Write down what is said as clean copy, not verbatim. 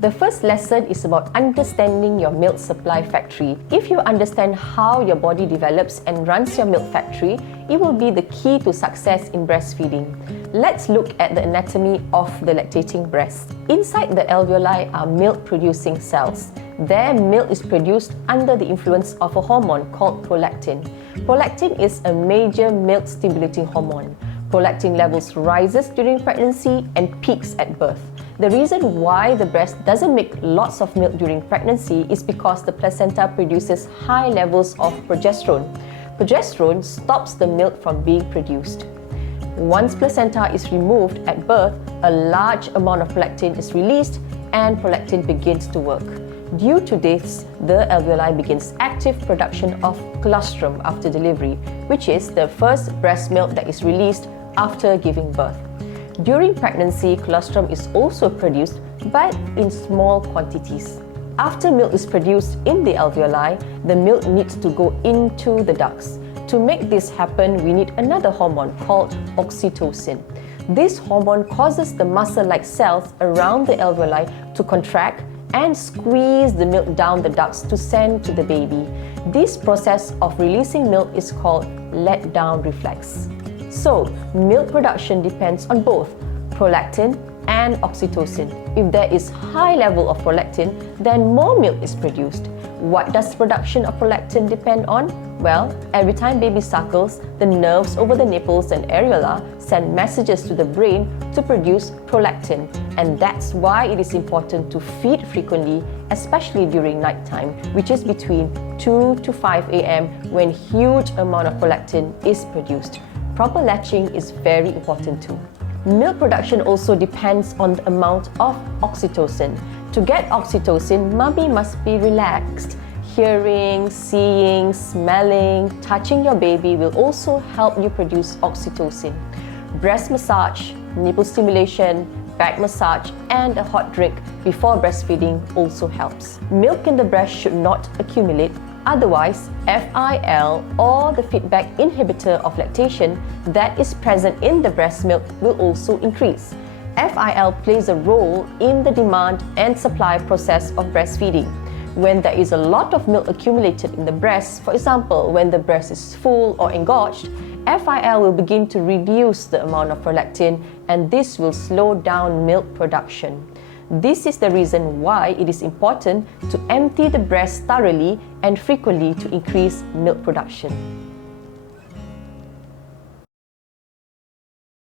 The first lesson is about understanding your milk supply factory. If you understand how your body develops and runs your milk factory, it will be the key to success in breastfeeding. Let's look at the anatomy of the lactating breast. Inside the alveoli are milk-producing cells. Their milk is produced under the influence of a hormone called prolactin. Prolactin is a major milk-stimulating hormone. Prolactin levels rises during pregnancy and peaks at birth. The reason why the breast doesn't make lots of milk during pregnancy is because the placenta produces high levels of progesterone. Progesterone stops the milk from being produced. Once placenta is removed at birth, a large amount of prolactin is released and prolactin begins to work. Due to this, the alveoli begins active production of colostrum after delivery, which is the first breast milk that is released after giving birth. During pregnancy, colostrum is also produced, but in small quantities. After milk is produced in the alveoli, the milk needs to go into the ducts. To make this happen, we need another hormone called oxytocin. This hormone causes the muscle-like cells around the alveoli to contract and squeeze the milk down the ducts to send to the baby. This process of releasing milk is called letdown reflex. So, milk production depends on both prolactin and oxytocin. If there is high level of prolactin, then more milk is produced. What does production of prolactin depend on? Well, every time baby suckles, the nerves over the nipples and areola send messages to the brain to produce prolactin. And that's why it is important to feed frequently, especially during nighttime, which is between 2 to 5 a.m. when huge amount of prolactin is produced. Proper latching is very important too. Milk production also depends on the amount of oxytocin. To get oxytocin, mommy must be relaxed. Hearing, seeing, smelling, touching your baby will also help you produce oxytocin. Breast massage, nipple stimulation, back massage, and a hot drink before breastfeeding also helps. Milk in the breast should not accumulate. Otherwise, FIL, or the feedback inhibitor of lactation that is present in the breast milk, will also increase. FIL plays a role in the demand and supply process of breastfeeding. When there is a lot of milk accumulated in the breast, for example, when the breast is full or engorged, FIL will begin to reduce the amount of prolactin, and this will slow down milk production. This is the reason why it is important to empty the breast thoroughly and frequently to increase milk production.